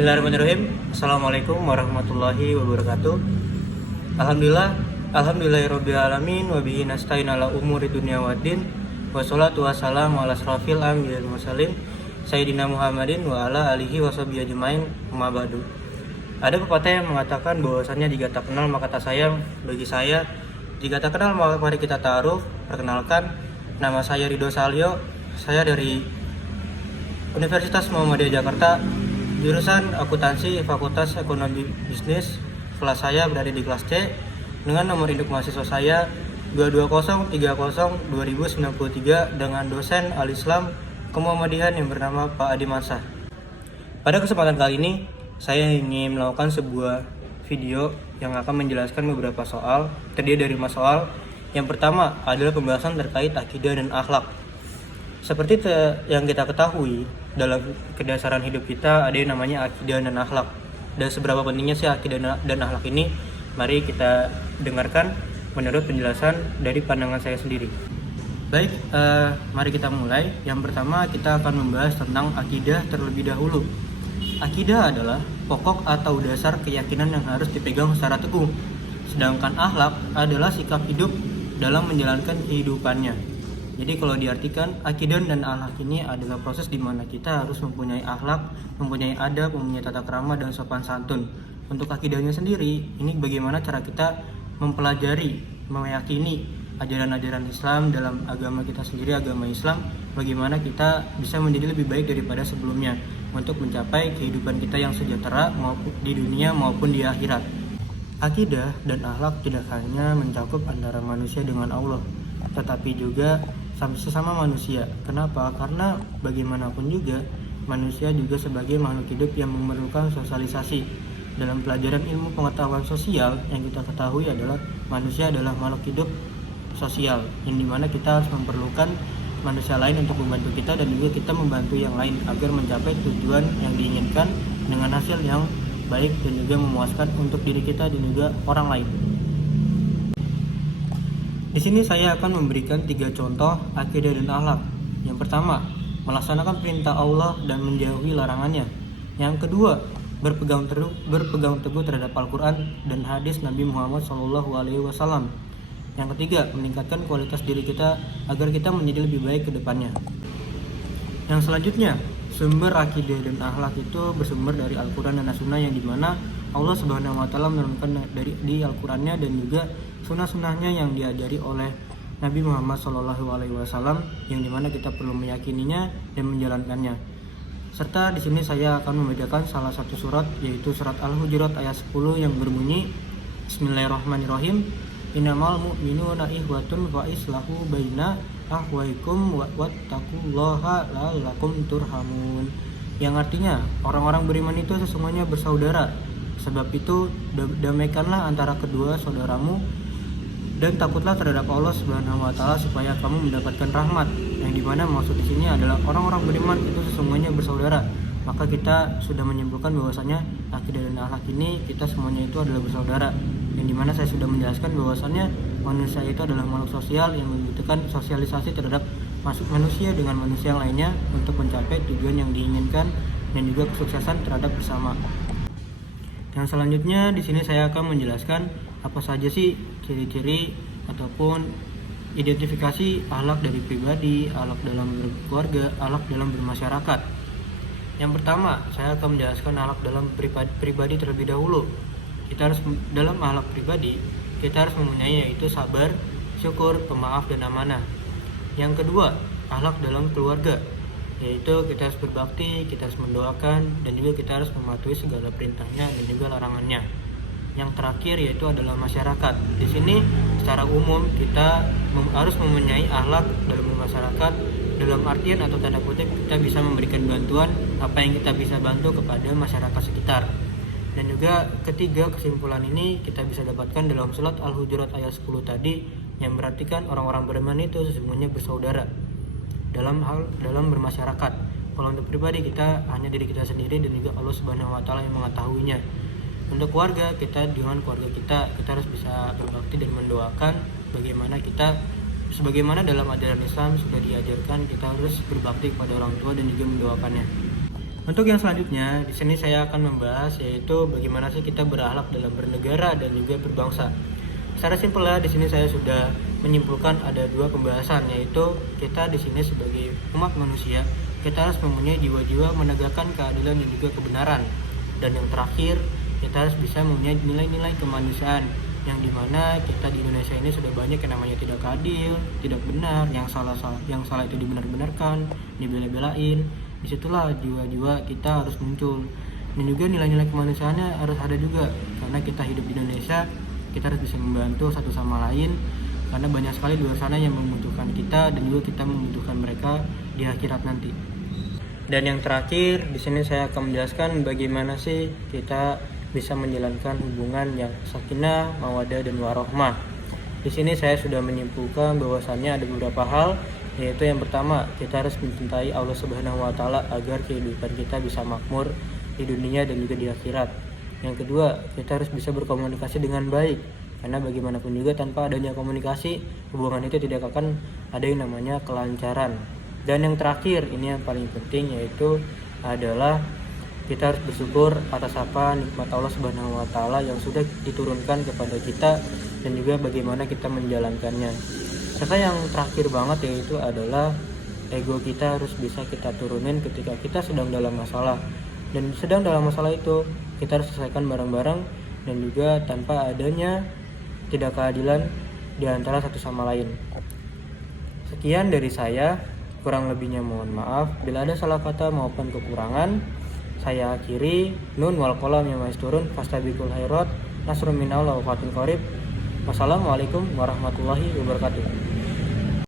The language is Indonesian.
Bismillahirrahmanirrahim. Assalamualaikum warahmatullahi wabarakatuh. Alhamdulillahirabbil alamin wa bihi nasta'in ala umuri dunya waddin. Wassalatu wassalamu ala asrofil anbiya'i wal mursalin sayyidina Muhammadin wa ala alihi washabihi ajmain. Amma ba'du. Ada pepatah yang mengatakan bahwasannya jika tak kenal maka tak sayang. Bagi saya, jika tak kenal maka mari kita ta'aruf. Perkenalkan, nama saya Ridho Salyo. Saya dari Universitas Muhammadiyah Jakarta, jurusan akuntansi, Fakultas Ekonomi Bisnis. Kelas saya berada di kelas C dengan nomor induk mahasiswa saya 220302093 dengan dosen Al-Islam Kemuhammadihan yang bernama Pak Adi Mansah. Pada kesempatan kali ini, saya ingin melakukan sebuah video yang akan menjelaskan beberapa soal, terdiri dari 5 soal. Yang pertama adalah pembahasan terkait akidah dan akhlak. Seperti yang kita ketahui, dalam kedasaran hidup kita ada yang namanya akidah dan akhlak. Dan seberapa pentingnya sih akidah dan akhlak ini? Mari kita dengarkan menurut penjelasan dari pandangan saya sendiri. Baik, mari kita mulai. Yang pertama kita akan membahas tentang akidah terlebih dahulu. Akidah adalah pokok atau dasar keyakinan yang harus dipegang secara teguh. Sedangkan akhlak adalah sikap hidup dalam menjalankan kehidupannya. Jadi kalau diartikan, akidah dan akhlak ini adalah proses di mana kita harus mempunyai akhlak, mempunyai adab, mempunyai tata krama dan sopan santun. Untuk akidahnya sendiri, ini bagaimana cara kita mempelajari, meyakini ajaran-ajaran Islam dalam agama kita sendiri, agama Islam, bagaimana kita bisa menjadi lebih baik daripada sebelumnya untuk mencapai kehidupan kita yang sejahtera maupun di dunia maupun di akhirat. Akidah dan akhlak tidak hanya mencakup antara manusia dengan Allah, tetapi juga sesama manusia. Kenapa? Karena bagaimanapun juga manusia juga sebagai makhluk hidup yang memerlukan sosialisasi. Dalam pelajaran ilmu pengetahuan sosial yang kita ketahui adalah manusia adalah makhluk hidup sosial, yang dimana kita harus memerlukan manusia lain untuk membantu kita dan juga kita membantu yang lain agar mencapai tujuan yang diinginkan dengan hasil yang baik dan juga memuaskan untuk diri kita dan juga orang lain. Di sini saya akan memberikan 3 contoh akidah dan akhlak. Yang pertama, melaksanakan perintah Allah dan menjauhi larangannya. Yang kedua, berpegang teguh terhadap Al-Quran dan hadis Nabi Muhammad SAW. Yang ketiga, meningkatkan kualitas diri kita agar kita menjadi lebih baik ke depannya. Yang selanjutnya, sumber akidah dan akhlak itu bersumber dari Al-Quran dan As-Sunnah, yang dimana Allah Subhanahu wa Ta'ala menurunkan di Al-Qurannya dan juga sunnah-sunnahnya yang diajari oleh Nabi Muhammad SAW, yang dimana kita perlu meyakininya dan menjalankannya. Serta di sini saya akan membacakan salah satu surat, yaitu surat Al-Hujurat ayat 10 yang berbunyi, Bismillahirrahmanirrahim. Innamal mu'minuna ikhwatun fa islahu baina ahwaikum wattaqullaha la'allakum turhamun. Yang artinya, orang-orang beriman itu sesungguhnya bersaudara. Sebab itu damaikanlah antara kedua saudaramu dan takutlah terhadap Allah Subhanahu wa Ta'ala supaya kamu mendapatkan rahmat. Yang dimana maksud di sini adalah orang-orang beriman itu sesungguhnya bersaudara. Maka kita sudah menyimpulkan bahwasanya akidah dan akhlak ini kita semuanya itu adalah bersaudara. Yang dimana saya sudah menjelaskan bahwasannya manusia itu adalah makhluk sosial yang membutuhkan sosialisasi terhadap manusia dengan manusia yang lainnya untuk mencapai tujuan yang diinginkan dan juga kesuksesan terhadap bersama. Yang selanjutnya di sini saya akan menjelaskan apa saja sih ciri-ciri ataupun identifikasi akhlak dari pribadi, akhlak dalam berkeluarga, akhlak dalam bermasyarakat. Yang pertama, saya akan menjelaskan akhlak dalam pribadi terlebih dahulu. Kita harus dalam akhlak pribadi, kita harus mempunyai yaitu sabar, syukur, pemaaf dan amanah. Yang kedua, akhlak dalam keluarga, yaitu kita harus berbakti, kita harus mendoakan, dan juga kita harus mematuhi segala perintahnya dan juga larangannya. Yang terakhir yaitu adalah masyarakat. Di sini secara umum kita harus mempunyai akhlak dalam masyarakat, dalam artian atau tanda kutip kita bisa memberikan bantuan apa yang kita bisa bantu kepada masyarakat sekitar. Dan juga ketiga, kesimpulan ini kita bisa dapatkan dalam surat Al-Hujurat ayat 10 tadi, yang berartikan orang-orang beriman itu sesungguhnya bersaudara dalam bermasyarakat. Kalau untuk pribadi kita hanya diri kita sendiri dan juga Allah Subhanahu wa Ta'ala yang mengetahuinya. Untuk keluarga kita, dengan keluarga kita harus bisa berbakti dan mendoakan sebagaimana dalam ajaran Islam sudah diajarkan, kita harus berbakti kepada orang tua dan juga mendoakannya. Untuk yang selanjutnya, di sini saya akan membahas yaitu bagaimana sih kita berakhlak dalam bernegara dan juga berbangsa. Secara simpel di sini saya sudah menyimpulkan ada dua pembahasan, yaitu kita di sini sebagai umat manusia, kita harus mempunyai jiwa-jiwa menegakkan keadilan dan juga kebenaran. Dan yang terakhir, kita harus bisa mempunyai nilai-nilai kemanusiaan, yang dimana kita di Indonesia ini sudah banyak yang namanya tidak adil, tidak benar, yang salah itu dibenar-benarkan, dibela-belain. Disitulah jiwa-jiwa kita harus muncul, dan juga nilai-nilai kemanusiaannya harus ada juga, karena kita hidup di Indonesia, kita harus bisa membantu satu sama lain, karena banyak sekali di luar sana yang membutuhkan kita dan juga kita membutuhkan mereka di akhirat nanti. Dan yang terakhir, di sini saya akan menjelaskan bagaimana sih kita bisa menjalankan hubungan yang sakinah, mawaddah, dan warohmah. Di sini saya sudah menyimpulkan bahwasannya ada beberapa hal, yaitu yang pertama, kita harus mencintai Allah Subhanahu wa Ta'ala agar kehidupan kita bisa makmur di dunia dan juga di akhirat. Yang kedua, kita harus bisa berkomunikasi dengan baik, karena bagaimanapun juga tanpa adanya komunikasi, hubungan itu tidak akan ada yang namanya kelancaran. Dan yang terakhir, ini yang paling penting, yaitu adalah kita harus bersyukur atas apa nikmat Allah Subhanahu wa Ta'ala yang sudah diturunkan kepada kita dan juga bagaimana kita menjalankannya. Serta yang terakhir banget yaitu adalah ego kita harus bisa kita turunin ketika kita sedang dalam masalah. Dan sedang dalam masalah itu kita harus selesaikan bareng-bareng dan juga tanpa adanya tidak keadilan di antara satu sama lain. Sekian dari saya, kurang lebihnya mohon maaf. Bila ada salah kata maupun kekurangan, saya akhiri. Nun wal qalam ya maisturun fastabiqul khairat nasrun minallah wa fatul qarib. Wassalamualaikum warahmatullahi wabarakatuh.